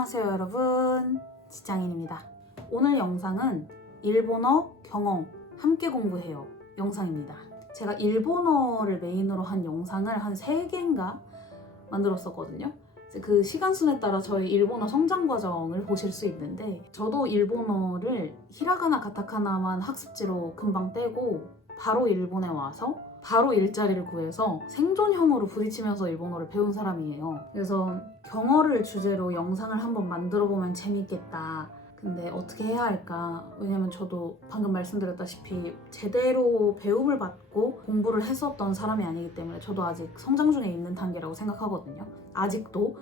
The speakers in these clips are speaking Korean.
안녕하세요 여러분, 지장인입니다. 오늘 영상은 일본어, 경어 함께 공부해요 영상입니다. 제가 일본어를 메인으로 한 영상을 한 3개인가 만들었었거든요. 그 시간순에 따라 저의 일본어 성장 과정을 보실 수 있는데, 저도 일본어를 히라가나 가타카나만 학습지로 금방 떼고 바로 일본에 와서 바로 일자리를 구해서 생존형으로 부딪히면서 일본어를 배운 사람이에요. 그래서 경어를 주제로 영상을 한번 만들어보면 재밌겠다. 근데 어떻게 해야 할까? 왜냐면 저도 방금 말씀드렸다시피 제대로 배움을 받고 공부를 했었던 사람이 아니기 때문에 저도 아직 성장 중에 있는 단계라고 생각하거든요. 아직도.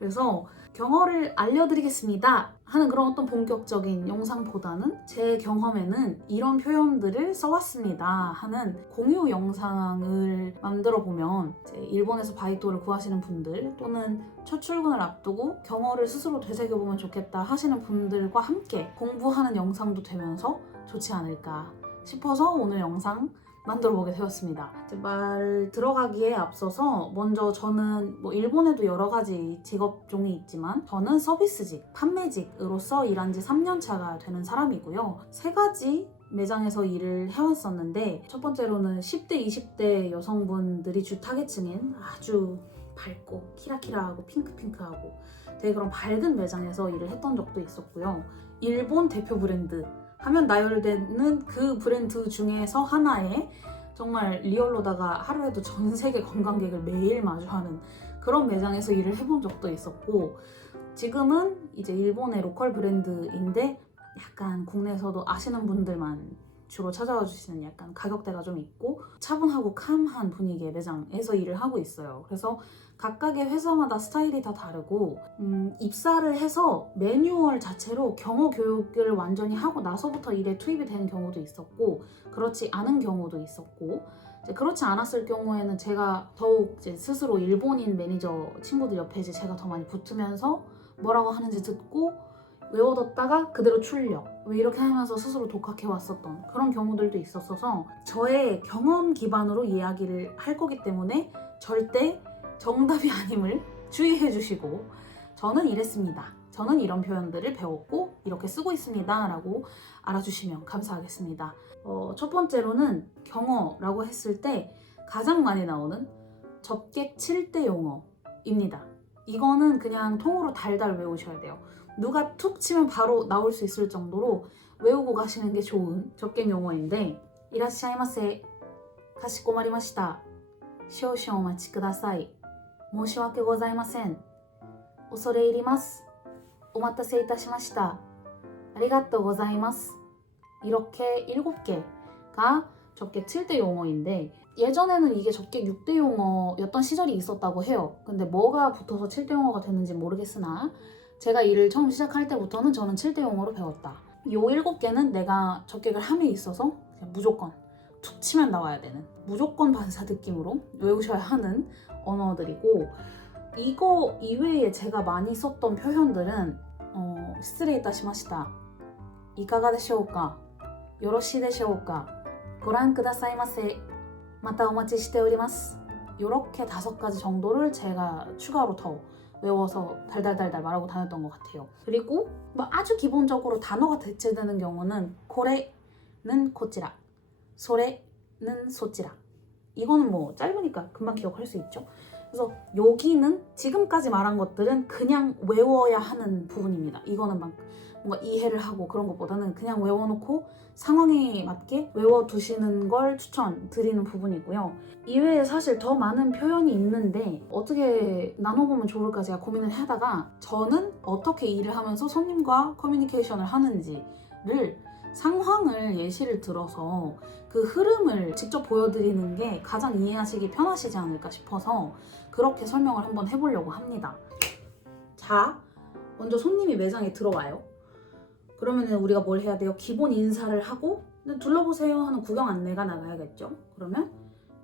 그래서 경어를 알려드리겠습니다 하는 그런 어떤 본격적인 영상보다는 제 경험에는 이런 표현들을 써왔습니다 하는 공유 영상을 만들어 보면, 일본에서 바이토를 구하시는 분들 또는 첫 출근을 앞두고 경어를 스스로 되새겨보면 좋겠다 하시는 분들과 함께 공부하는 영상도 되면서 좋지 않을까 싶어서 오늘 영상 만들어보게 되었습니다. 말 들어가기에 앞서서 먼저 저는 일본에도 여러 가지 직업종이 있지만 저는 서비스직, 판매직으로서 일한 지 3년 차가 되는 사람이고요. 3가지 매장에서 일을 해왔었는데, 첫 번째로는 10대, 20대 여성분들이 주 타겟층인 아주 밝고 키라키라하고 핑크핑크하고 되게 그런 밝은 매장에서 일을 했던 적도 있었고요. 일본 대표 브랜드 하면 나열되는 그 브랜드 중에서 하나에 정말 리얼로다가 하루에도 전 세계 관광객을 매일 마주하는 그런 매장에서 일을 해본 적도 있었고, 지금은 이제 일본의 로컬 브랜드인데 약간 국내에서도 아시는 분들만 주로 찾아와 주시는 약간 가격대가 좀 있고 차분하고 캄한 분위기의 매장에서 일을 하고 있어요. 그래서 각각의 회사마다 스타일이 다 다르고, 입사를 해서 매뉴얼 자체로 경어 교육을 완전히 하고 나서부터 일에 투입이 되는 경우도 있었고, 그렇지 않은 경우도 있었고, 그렇지 않았을 경우에는 제가 더욱 스스로 일본인 매니저 친구들 옆에 제가 더 많이 붙으면서 뭐라고 하는지 듣고 외워뒀다가 그대로 출력, 이렇게 하면서 스스로 독학해왔었던 그런 경우들도 있었어서, 저의 경험 기반으로 이야기를 할 거기 때문에 절대 정답이 아님을 주의해 주시고, 저는 이랬습니다, 저는 이런 표현들을 배웠고 이렇게 쓰고 있습니다 라고 알아주시면 감사하겠습니다. 첫 번째로는 경어라고 했을 때 가장 많이 나오는 접객 칠 때 용어입니다. 이거는 그냥 통으로 달달 외우셔야 돼요. 누가 툭 치면 바로 나올 수 있을 정도로 외우고 가시는 게 좋은 접객 용어인데, 이라시아이마세, 가시코마리마시타,少々お待ちください、申し訳ございません、恐れ入ります、お待たせいたしました、ありがとうございます. 이렇게 7개가 접객 7대 용어인데, 예전에는 이게 접객 6대 용어였던 시절이 있었다고 해요. 근데 뭐가 붙어서 7대 용어가 됐는지 모르겠으나 제가 일을 처음 시작할 때부터는 저는 7대 용어로 배웠다. 요 7개는 내가 접객을 함에 있어서 그냥 무조건 툭 치면 나와야 되는, 무조건 반사 느낌으로 외우셔야 하는 언어들이고, 이거 이외에 제가 많이 썼던 표현들은 시츠레이타시마시타, 이카가 데시오우까, 요로시 데시오우까, 고란 쿠다사이마세, 마타 오마치 시테 오리마스. 요렇게 5가지 정도를 제가 추가로 더 외워서 달달달달 말하고 다녔던 것 같아요. 그리고 아주 기본적으로 단어가 대체되는 경우는 고래는 코치라, 소래는 소치라. 이거는 짧으니까 금방 기억할 수 있죠. 그래서 여기는 지금까지 말한 것들은 그냥 외워야 하는 부분입니다. 이거는 뭔가 이해를 하고 그런 것보다는 그냥 외워놓고 상황에 맞게 외워두시는 걸 추천드리는 부분이고요. 이외에 사실 더 많은 표현이 있는데 어떻게 나눠보면 좋을까 제가 고민을 하다가, 저는 어떻게 일을 하면서 손님과 커뮤니케이션을 하는지를 상황을 예시를 들어서 그 흐름을 직접 보여드리는 게 가장 이해하시기 편하시지 않을까 싶어서 그렇게 설명을 한번 해보려고 합니다. 자, 먼저 손님이 매장에 들어와요. 그러면 우리가 뭘 해야 돼요? 기본 인사를 하고 둘러보세요 하는 구경 안내가 나가야겠죠. 그러면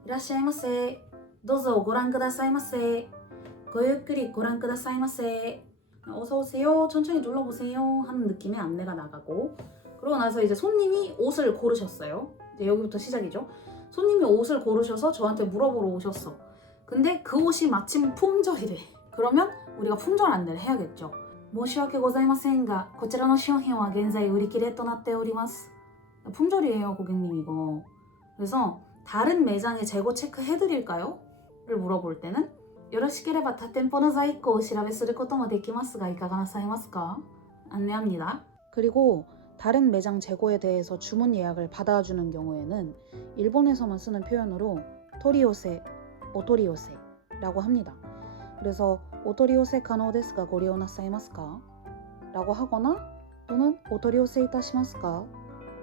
이라시아이마세, 도저 고란 쿠다사이마세, 고유끼리 고란 쿠다사이마세, 어서 오세요, 천천히 둘러보세요 하는 느낌의 안내가 나가고, 그러고 나서 이제 손님이 옷을 고르셨어요. 이제 여기부터 시작이죠. 손님이 옷을 고르셔서 저한테 물어보러 오셨어. 근데 그 옷이 마침 품절이래. 그러면 우리가 품절 안내를 해야겠죠. 申し訳ございませんがこちらの商品は現在売り切れとなっております. 품절이에요 고객님 이거. 그래서 다른 매장에 재고 체크해드릴까요? 를 물어볼 때는 よろしければ他店舗の在庫を調べすることもできますがいかがなさいますか? 안내합니다. 그리고 다른 매장 재고에 대해서 주문 예약을 받아주는 경우에는 일본에서만 쓰는 표현으로 토리오세, 오토리오세라고 합니다. 그래서 오토리오세 가능ですがご利用なさいますか? 라고 하거나 또는 오토리오세 이타시마스까?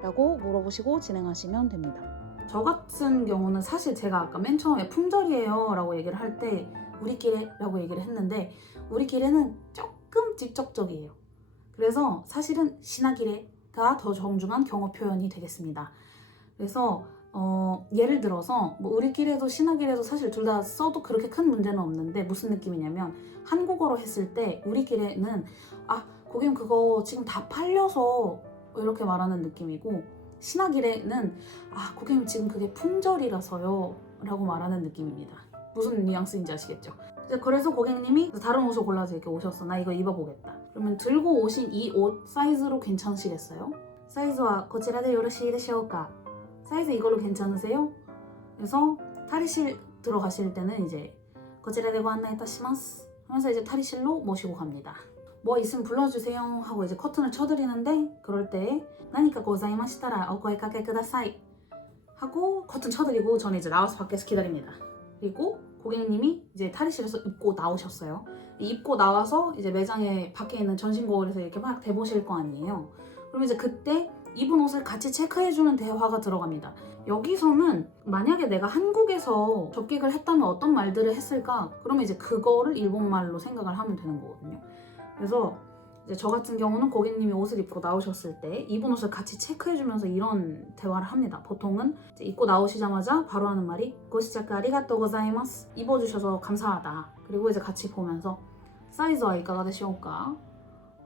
라고 물어보시고 진행하시면 됩니다. 저 같은 경우는 사실 제가 아까 맨 처음에 품절이에요 라고 얘기를 할 때 우리끼리 라고 얘기를 했는데 우리끼리는 조금 직접적이에요. 그래서 사실은 시나기레가 더 정중한 경어 표현이 되겠습니다. 그래서 예를 들어서 뭐 우리끼리도 시나기레도 사실 둘 다 써도 그렇게 큰 문제는 없는데 무슨 느낌이냐면 한국어로 했을 때 우리끼리는 아 고객님 그거 지금 다 팔려서 이렇게 말하는 느낌이고 시나기레는 아 고객님 지금 그게 품절이라서요 라고 말하는 느낌입니다. 무슨 뉘앙스인지 아시겠죠? 그래서 고객님이 다른 옷을 골라서 이렇게 오셨어. 나 이거 입어보겠다. 그러면 들고 오신 이 옷 사이즈로 괜찮으시겠어요? 사이즈와 こちらでよろしいでしょうか? 사이즈 이걸로 괜찮으세요? 그래서 탈의실 들어가실 때는 이제 こちらでご案内いたします 하면서 이제 탈의실로 모시고 갑니다. 뭐 있으면 불러주세요 하고 이제 커튼을 쳐드리는데 그럴 때 何かございましたらお声かけください 하고 커튼 쳐드리고 저는 이제 나와서 밖에서 기다립니다. 그리고 고객님이 이제 탈의실에서 입고 나오셨어요. 입고 나와서 이제 매장에 밖에 있는 전신 거울에서 이렇게 막 대보실 거 아니에요. 그럼 이제 그때 입은 옷을 같이 체크해주는 대화가 들어갑니다. 여기서는 만약에 내가 한국에서 접객을 했다면 어떤 말들을 했을까? 그러면 이제 그거를 일본말로 생각을 하면 되는 거거든요. 그래서 이제 저 같은 경우는 고객님이 옷을 입고 나오셨을 때 입은 옷을 같이 체크해주면서 이런 대화를 합니다. 보통은 이제 입고 나오시자마자 바로 하는 말이 고시자크 아리가또 고자이마스 입어주셔서 감사하다. 그리고 이제 같이 보면서 사이즈와 이까가 되시오까?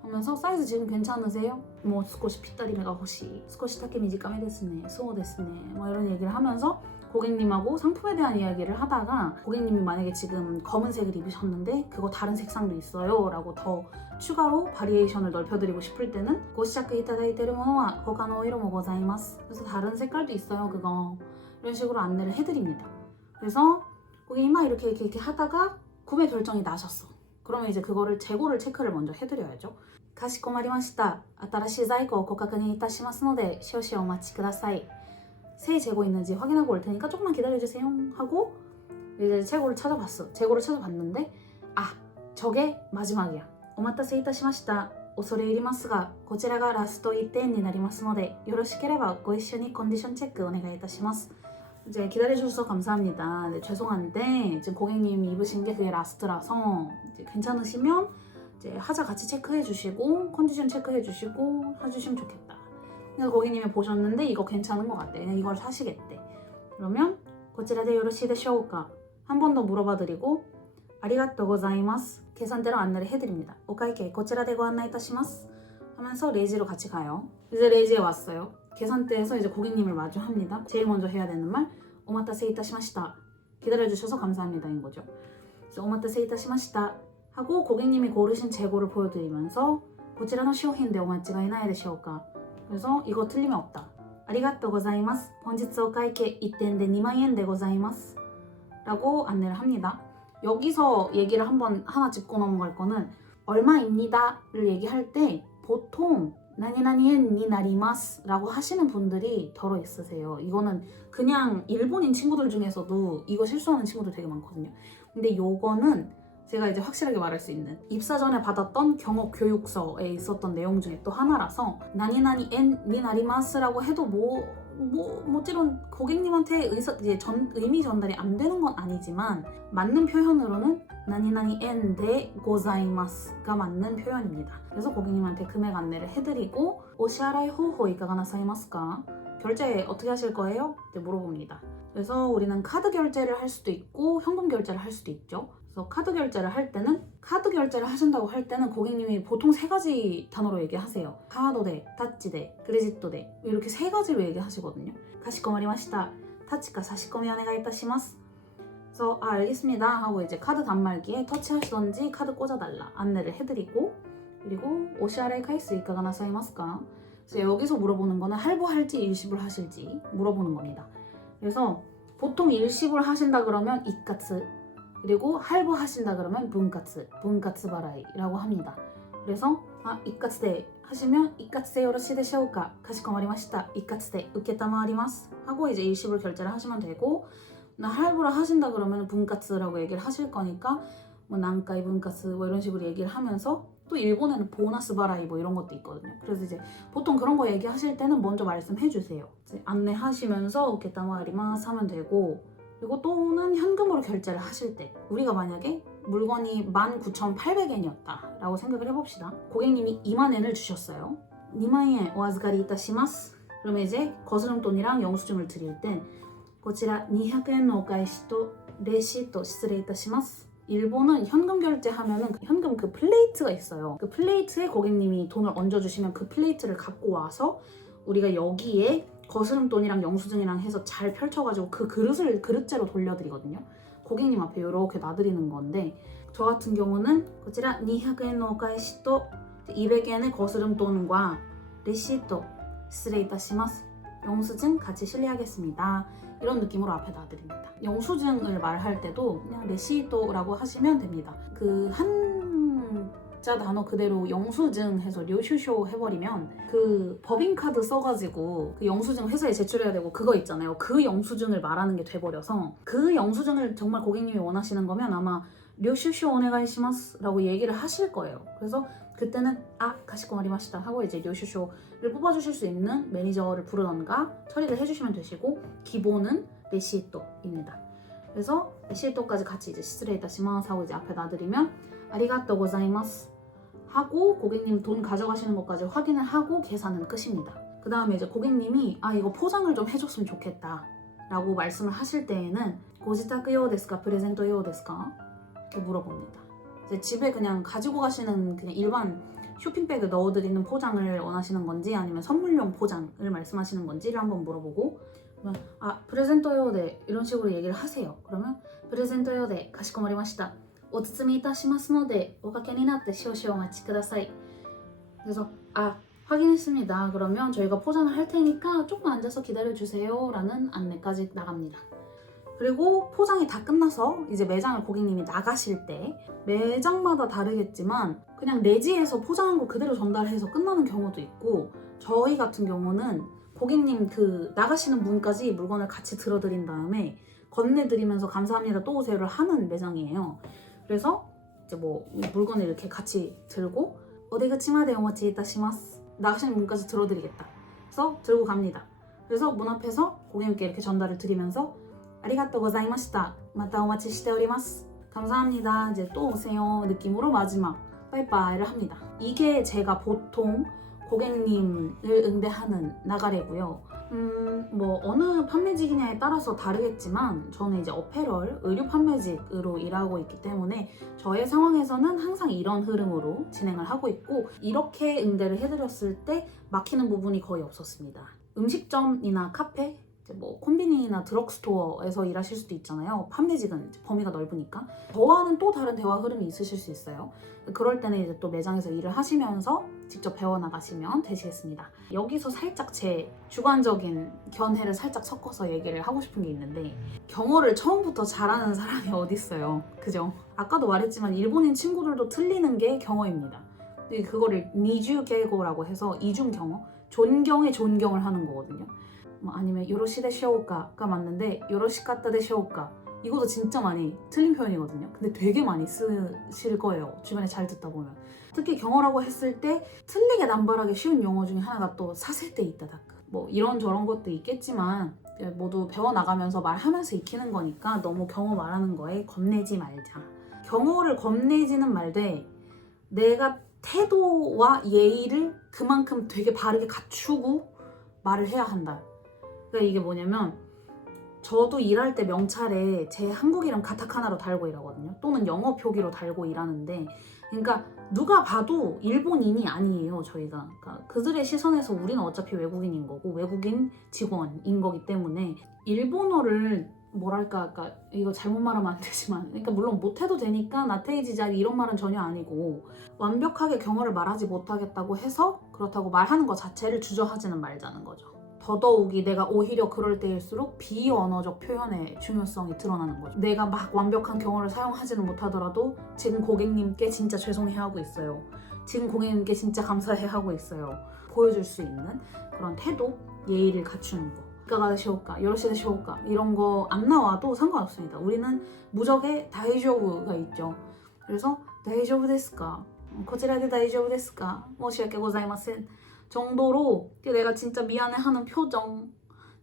하면서 사이즈 지금 괜찮으세요? 뭐 스코시 피타리메가 호시 스코시 타케 미지까메 데스네 수호 데스네 뭐 이런 얘기를 하면서 고객님하고 상품에 대한 이야기를 하다가 고객님이 만약에 지금 검은색을 입으셨는데 그거 다른 색상도 있어요 라고 더 추가로 바리에이션을 넓혀드리고 싶을 때는 고시자크 이타다이테르 모노와 호카노 이로모 고자이마스 그래서 다른 색깔도 있어요 그거 이런 식으로 안내를 해드립니다. 그래서 고객님이 막 이렇게 하다가 구매 결정이 나셨어. 그러면 이제 그거를 재고를 체크를 먼저 해드려야죠. かしこまりました。新しい在庫をご確認いたしますので少々お待ちください. 새 재고 있는지 확인하고 올 테니까 조금만 기다려주세요 하고 이제 재고를 찾아봤어. 재고를 찾아봤는데 아 저게 마지막이야. お待たせいたしました。恐れ入りますがこちらがラスト1点になりますのでよろしければご一緒にコンディションチェックお願いいたします. 이제 기다려주셔서 감사합니다. 네, 죄송한데 지금 고객님이 입으신 게 그게 라스트라서 이제 괜찮으시면 이제 하자 같이 체크해주시고 컨디션 체크해주시고 해주시면 좋겠다. 그래서 고객님이 보셨는데 이거 괜찮은 것 같대. 그냥 이걸 사시겠대. 그러면 こちらでよろしいでしょうか? 한 번 더 물어봐드리고 ありがとうございます 계산대로 안내를 해드립니다. お会計こちらでご案内いたします 하면서 레지로 같이 가요. 이제 레지에 왔어요. 계산대에서 이제 고객님을 마주합니다. 제일 먼저 해야 되는 말 오마타세 이타시마시타 기다려주셔서 감사합니다인 거죠. 그래서 오마타세 이타시마시타 하고 고객님이 고르신 재고를 보여드리면서 こちらの商品でお間違いないでしょうか? 그래서 이거 틀리면 없다. ありがとうございます 本日お会計1点で2万円でございます 라고 안내를 합니다. 여기서 얘기를 한번 하나 짚고 넘어갈 거는 얼마입니다를 얘기할 때 보통 나니나니엔 니 나리마스 라고 하시는 분들이 더러 있으세요. 이거는 그냥 일본인 친구들 중에서도 이거 실수하는 친구들 되게 많거든요. 근데 요거는 제가 이제 확실하게 말할 수 있는 입사 전에 받았던 경업 교육서에 있었던 내용 중에 또 하나라서 나니나니엔 니 나리마스라고 해도 뭐찌론 고객님한테 의미 전달이 안 되는 건 아니지만 맞는 표현으로는 나니나니엔 데 고자이마스가 맞는 표현입니다. 그래서 고객님한테 금액 안내를 해드리고 오시아라이 호호 이까가 나사이마스까? 결제 어떻게 하실 거예요? 네, 물어봅니다. 그래서 우리는 카드 결제를 할 수도 있고 현금 결제를 할 수도 있죠. 그래서 카드 결제를 할 때는 카드 결제를 하신다고 할 때는 고객님이 보통 세 가지 단어로 얘기하세요. 카드대, 타치대, 크레지토대 이렇게 세 가지로 얘기하시거든요. 가시코마리마시타, 타치카 사시코미 오네가이타시마스. 그래서 알겠습니다 하고 이제 카드 단말기에 터치하시던지 카드 꽂아달라 안내를 해드리고 그리고 오시아레 카이스 이카가 나사이마스까? 그래서 여기서 물어보는 거는 할부할지 일시불 하실지 물어보는 겁니다. 그래서 보통 일시불 하신다 그러면 이카츠, 그리고 할부하신다 그러면 분카츠, 분카츠 바라이라고 합니다. 그래서 이카츠데 하시면 이카츠데 요로시데쇼우까? 가시코마리마시타. 이카츠데 우케타마리마스 하고 이제 일시불 결제를 하시면 되고, 할부를 하신다 그러면 분카츠라고 얘기를 하실 거니까 뭐 난카이 분카츠 뭐 이런 식으로 얘기를 하면서, 또 일본에는 보너스 바라이 뭐 이런 것도 있거든요. 그래서 이제 보통 그런 거 얘기하실 때는 먼저 말씀해 주세요. 안내하시면서 우케타마리마스 하면 되고, 그리고 또는 현금으로 결제를 하실 때, 우리가 만약에 물건이 19,800엔이었다 라고 생각을 해봅시다. 고객님이 20,000엔을 주셨어요. 20,000엔 오아즈카리 이타시마스. 그러면 이제 거스름돈이랑 영수증을 드릴 땐 고치라 200엔 오카이시토 레시토 시스레 이타시마스. 일본은 현금 결제하면은 현금 그 플레이트가 있어요. 그 플레이트에 고객님이 돈을 얹어주시면 그 플레이트를 갖고 와서 우리가 여기에 거스름돈이랑 영수증이랑 해서 잘 펼쳐가지고 그 그릇을 그릇째로 돌려드리거든요. 고객님 앞에 이렇게 놔드리는 건데, 저 같은 경우는 고치라 200엔 오카이시토 200엔의 거스름돈과 레시토 시스레 이타시마스. 영수증 같이 실례하겠습니다. 이런 느낌으로 앞에 놔드립니다. 영수증을 말할 때도 그냥 레시토라고 하시면 됩니다. 그 한자 단어 그대로 영수증 해서 료슈쇼 해버리면 그 법인카드 써가지고 그 영수증 회사에 제출해야 되고 그거 있잖아요. 그 영수증을 말하는 게 돼버려서, 그 영수증을 정말 고객님이 원하시는 거면 아마 료슈쇼 오네가이시마스 라고 얘기를 하실 거예요. 그래서 그때는 가시코마리마시타 하고 이제 료슈쇼를 뽑아주실 수 있는 매니저를 부르던가 처리를 해주시면 되시고, 기본은 레시토입니다. 그래서 레시토까지 같이 이제 시스레이타시마스 하고 이제 앞에 놔드리면 아리가또 고자이마스 하고 고객님 돈 가져가시는 것까지 확인을 하고 계산은 끝입니다. 그 다음에 이제 고객님이 이거 포장을 좀 해줬으면 좋겠다 라고 말씀을 하실 때에는 고지타크요 데스까 프레젠토요 데스까? 이렇게 물어봅니다. 이제 집에 그냥 가지고 가시는 그냥 일반 쇼핑백에 넣어드리는 포장을 원하시는 건지, 아니면 선물용 포장을 말씀하시는 건지를 한번 물어보고, 프레젠토요데 이런 식으로 얘기를 하세요. 그러면 프레젠토요데 가시코마리마시타. 오츠츠미 이타시마스노데 오카케になって少々お待ちください. 그래서 확인했습니다. 그러면 저희가 포장을 할 테니까 조금 앉아서 기다려주세요 라는 안내까지 나갑니다. 그리고 포장이 다 끝나서 이제 매장을 고객님이 나가실 때, 매장마다 다르겠지만 그냥 레지에서 포장한 거 그대로 전달해서 끝나는 경우도 있고, 저희 같은 경우는 고객님 그 나가시는 분까지 물건을 같이 들어드린 다음에 건네드리면서 감사합니다 또 오세요를 하는 매장이에요. 그래서 이제 뭐 물건을 이렇게 같이 들고 어디그치마데 오모치 이타시마스, 나가시는 분까지 들어드리겠다. 그래서 들고 갑니다. 그래서 문 앞에서 고객님께 이렇게 전달을 드리면서 아리가또 고자이마시타. 마타 오마치 시테 오리마스. 감사합니다. 이제 또 오세요 느낌으로 마지막 빠이빠이를 합니다. 이게 제가 보통 고객님을 응대하는 나가래고요. 뭐 어느 판매직이냐에 따라서 다르겠지만 저는 이제 어페럴, 의류 판매직으로 일하고 있기 때문에 저의 상황에서는 항상 이런 흐름으로 진행을 하고 있고, 이렇게 응대를 해드렸을 때 막히는 부분이 거의 없었습니다. 음식점이나 카페, 뭐 콤비니나 드럭스토어에서 일하실 수도 있잖아요. 판매직은 범위가 넓으니까. 저와는 또 다른 대화 흐름이 있으실 수 있어요. 그럴 때는 이제 또 매장에서 일을 하시면서 직접 배워나가시면 되시겠습니다. 여기서 살짝 제 주관적인 견해를 살짝 섞어서 얘기를 하고 싶은 게 있는데, 경어를 처음부터 잘하는 사람이 어딨어요. 그죠? 아까도 말했지만 일본인 친구들도 틀리는 게 경어입니다. 그거를 니주개고라고 해서 이중 경어, 존경에 존경을 하는 거거든요. 아니면 요로시데쇼우까가 맞는데 요로시카타데쇼우까, 이것도 진짜 많이 틀린 표현이거든요. 근데 되게 많이 쓰실 거예요. 주변에 잘 듣다 보면. 특히 경어라고 했을 때 틀리게 남발하기 쉬운 용어 중에 하나가 또 사세때 이따다크, 뭐 이런저런 것도 있겠지만 모두 배워나가면서 말하면서 익히는 거니까 너무 경어 말하는 거에 겁내지 말자. 경어를 겁내지는 말되 내가 태도와 예의를 그만큼 되게 바르게 갖추고 말을 해야 한다. 그러니까 이게 뭐냐면, 저도 일할 때 명찰에 제 한국 이름 가타카나로 달고 일하거든요. 또는 영어 표기로 달고 일하는데, 그러니까 누가 봐도 일본인이 아니에요, 저희가. 그러니까 그들의 시선에서 우리는 어차피 외국인인 거고 외국인 직원인 거기 때문에 일본어를 뭐랄까, 그러니까 이거 잘못 말하면 안 되지만, 그러니까 물론 못해도 되니까 나테이지자기 이런 말은 전혀 아니고, 완벽하게 경어를 말하지 못하겠다고 해서 그렇다고 말하는 것 자체를 주저하지는 말자는 거죠. 더더욱이 내가 오히려 그럴 때일수록 비언어적 표현의 중요성이 드러나는 거죠. 내가 막 완벽한 경어를 사용하지는 못하더라도 지금 고객님께 진짜 죄송해 하고 있어요. 지금 고객님께 진짜 감사해 하고 있어요. 보여줄 수 있는 그런 태도, 예의를 갖추는 거. 이가가 되시오까, 요러시 되시오까 이런 거 안 나와도 상관없습니다. 우리는 무적의 다이조브가 있죠. 그래서 다이조브 데스까? こちらで大丈夫ですか? 申し訳ございません 정도로 내가 진짜 미안해하는 표정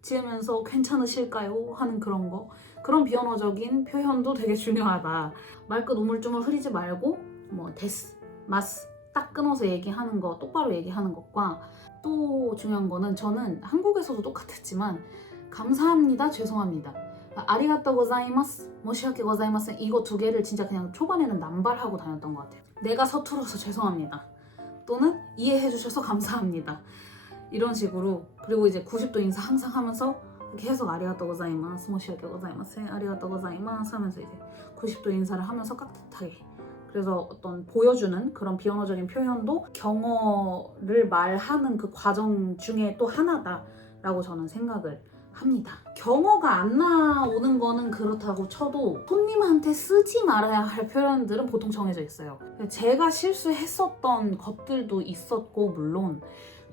지으면서 괜찮으실까요? 하는 그런 거. 그런 비언어적인 표현도 되게 중요하다. 말끝 우물쭈물 흐리지 말고 뭐 데스, 마스 딱 끊어서 얘기하는 거, 똑바로 얘기하는 것과 또 중요한 거는 저는 한국에서도 똑같았지만 감사합니다, 죄송합니다. 아리가또 고자이마스, 모시와케 고자이마스 이거 두 개를 진짜 그냥 초반에는 남발하고 다녔던 것 같아요. 내가 서툴어서 죄송합니다. 또는 이해해주셔서 감사합니다. 이런 식으로. 그리고 이제 90도 인사 항상 하면서 계속 아리가또 고자이마스, 모시와케 고자이마스, 아리가또 고자이마스 하면서 이제 90도 인사를 하면서 깍듯하게. 그래서 어떤 보여주는 그런 비언어적인 표현도 경어를 말하는 그 과정 중에 또 하나다라고 저는 생각을 합니다. 경어가 안 나오는 거는 그렇다고 쳐도 손님한테 쓰지 말아야 할 표현들은 보통 정해져 있어요. 제가 실수했었던 것들도 있었고 물론,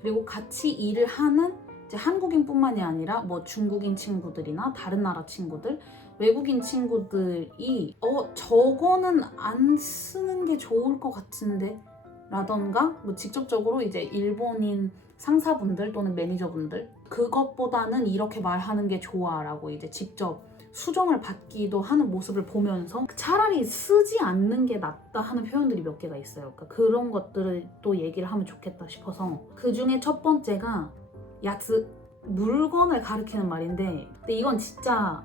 그리고 같이 일을 하는 이제 한국인뿐만이 아니라 뭐 중국인 친구들이나 다른 나라 친구들, 외국인 친구들이 저거는 안 쓰는 게 좋을 것 같은데 라던가 뭐 직접적으로 이제 일본인 상사분들 또는 매니저분들 그것보다는 이렇게 말하는 게 좋아 라고 이제 직접 수정을 받기도 하는 모습을 보면서 차라리 쓰지 않는 게 낫다 하는 표현들이 몇 개가 있어요. 그러니까 그런 것들을 또 얘기를 하면 좋겠다 싶어서 그 중에 첫 번째가 야츠, 물건을 가리키는 말인데 근데 이건 진짜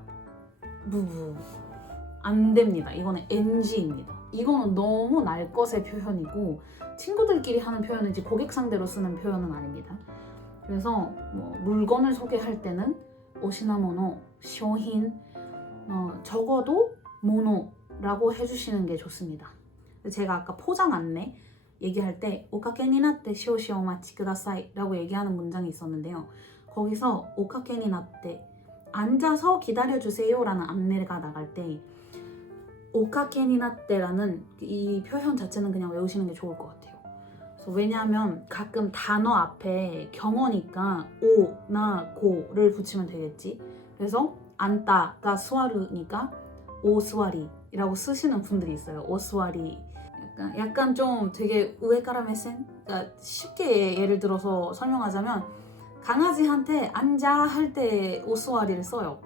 안 됩니다. 이거는 NG입니다. 이거는 너무 날 것의 표현이고 친구들끼리 하는 표현이지 고객 상대로 쓰는 표현은 아닙니다. 그래서 뭐 물건을 소개할 때는 오시나모노, 쇼힌, 적어도 모노라고 해주시는 게 좋습니다. 제가 아까 포장 안내 얘기할 때 오카케니 나tte 쇼시 오마치 쿠다사이 라고 얘기하는 문장이 있었는데요. 거기서 오카케니 나tte 앉아서 기다려주세요 라는 안내가 나갈 때 오카케니 나떼라는 이 표현 자체는 그냥 외우시는 게 좋을 것 같아요. 그래서 왜냐하면 가끔 단어 앞에 경어니까 오, 나, 고를 붙이면 되겠지. 그래서 앉다가 수아르니까 오스와리라고 쓰시는 분들이 있어요. 오스와리. 약간 좀 되게 우에카라 메센? 그러니까 쉽게 예를 들어서 설명하자면 강아지한테 앉아 할 때 오스와리를 써요.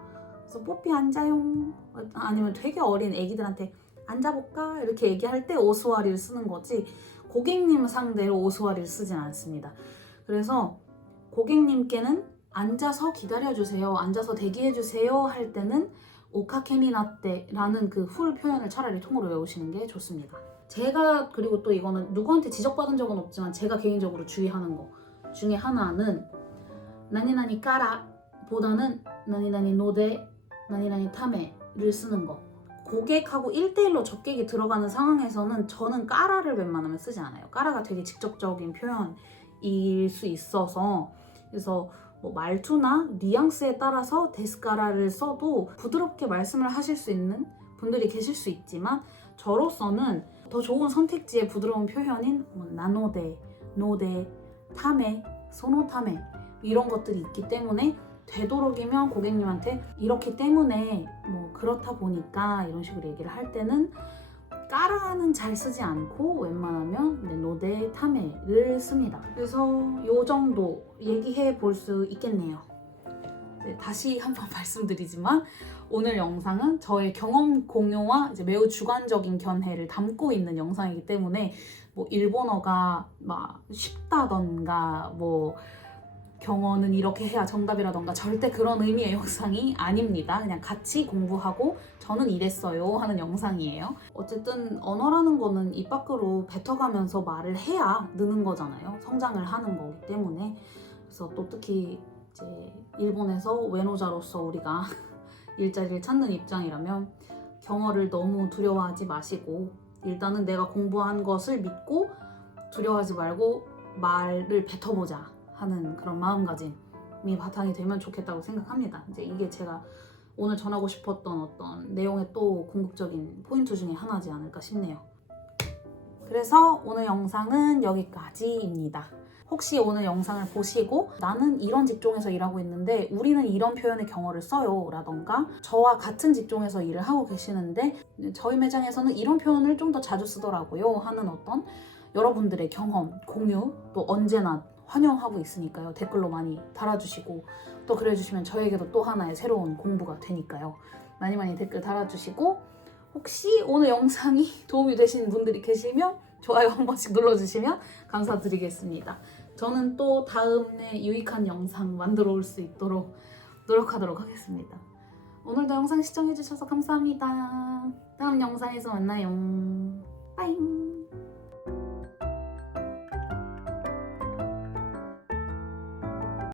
그래서 뽀삐 앉아용 아니면 되게 어린 애기들한테 앉아볼까? 이렇게 얘기할 때 오스와리를 쓰는 거지 고객님 상대로 오스와리를 쓰진 않습니다. 그래서 고객님께는 앉아서 기다려주세요, 앉아서 대기해주세요 할 때는 오카케니 나떼라는 그 풀 표현을 차라리 통으로 외우시는 게 좋습니다. 제가 그리고 또 이거는 누구한테 지적받은 적은 없지만 제가 개인적으로 주의하는 거 중에 하나는 나니나니 까라 보다는 나니나니 노데, 나니나니 타메를 쓰는 거. 고객하고 1대1로 접객이 들어가는 상황에서는 저는 까라를 웬만하면 쓰지 않아요. 까라가 되게 직접적인 표현일 수 있어서 그래서 뭐 말투나 뉘앙스에 따라서 데스까라를 써도 부드럽게 말씀을 하실 수 있는 분들이 계실 수 있지만 저로서는 더 좋은 선택지의 부드러운 표현인 뭐 나노데, 노데, 타메, 소노타메 이런 것들이 있기 때문에 되도록이면 고객님한테 이렇기 때문에 뭐 그렇다 보니까 이런 식으로 얘기를 할 때는 까라는 잘 쓰지 않고 웬만하면 노데, 타메를 씁니다. 그래서 요 정도 얘기해 볼 수 있겠네요. 다시 한번 말씀드리지만 오늘 영상은 저의 경험 공유와 이제 매우 주관적인 견해를 담고 있는 영상이기 때문에 뭐 일본어가 막 쉽다던가 뭐 경어는 이렇게 해야 정답이라던가 절대 그런 의미의 영상이 아닙니다. 그냥 같이 공부하고 저는 이랬어요 하는 영상이에요. 어쨌든 언어라는 거는 입 밖으로 뱉어가면서 말을 해야 느는 거잖아요. 성장을 하는 거기 때문에. 그래서 또 특히 이제 일본에서 외노자로서 우리가 일자리를 찾는 입장이라면 경어를 너무 두려워하지 마시고 일단은 내가 공부한 것을 믿고 두려워하지 말고 말을 뱉어보자 하는 그런 마음가짐이 바탕이 되면 좋겠다고 생각합니다. 이제 이게 제가 오늘 전하고 싶었던 어떤 내용의 또 궁극적인 포인트 중에 하나지 않을까 싶네요. 그래서 오늘 영상은 여기까지입니다. 혹시 오늘 영상을 보시고 나는 이런 직종에서 일하고 있는데 우리는 이런 표현의 경어를 써요 라던가 저와 같은 직종에서 일을 하고 계시는데 저희 매장에서는 이런 표현을 좀 더 자주 쓰더라고요 하는 어떤 여러분들의 경험, 공유 또 언제나 환영하고 있으니까요. 댓글로 많이 달아주시고 또 그래주시면 저에게도 또 하나의 새로운 공부가 되니까요. 많이 많이 댓글 달아주시고 혹시 오늘 영상이 도움이 되시는 분들이 계시면 좋아요 한 번씩 눌러주시면 감사드리겠습니다. 저는 또 다음에 유익한 영상 만들어 올 수 있도록 노력하도록 하겠습니다. 오늘도 영상 시청해주셔서 감사합니다. 다음 영상에서 만나요. 빠잉.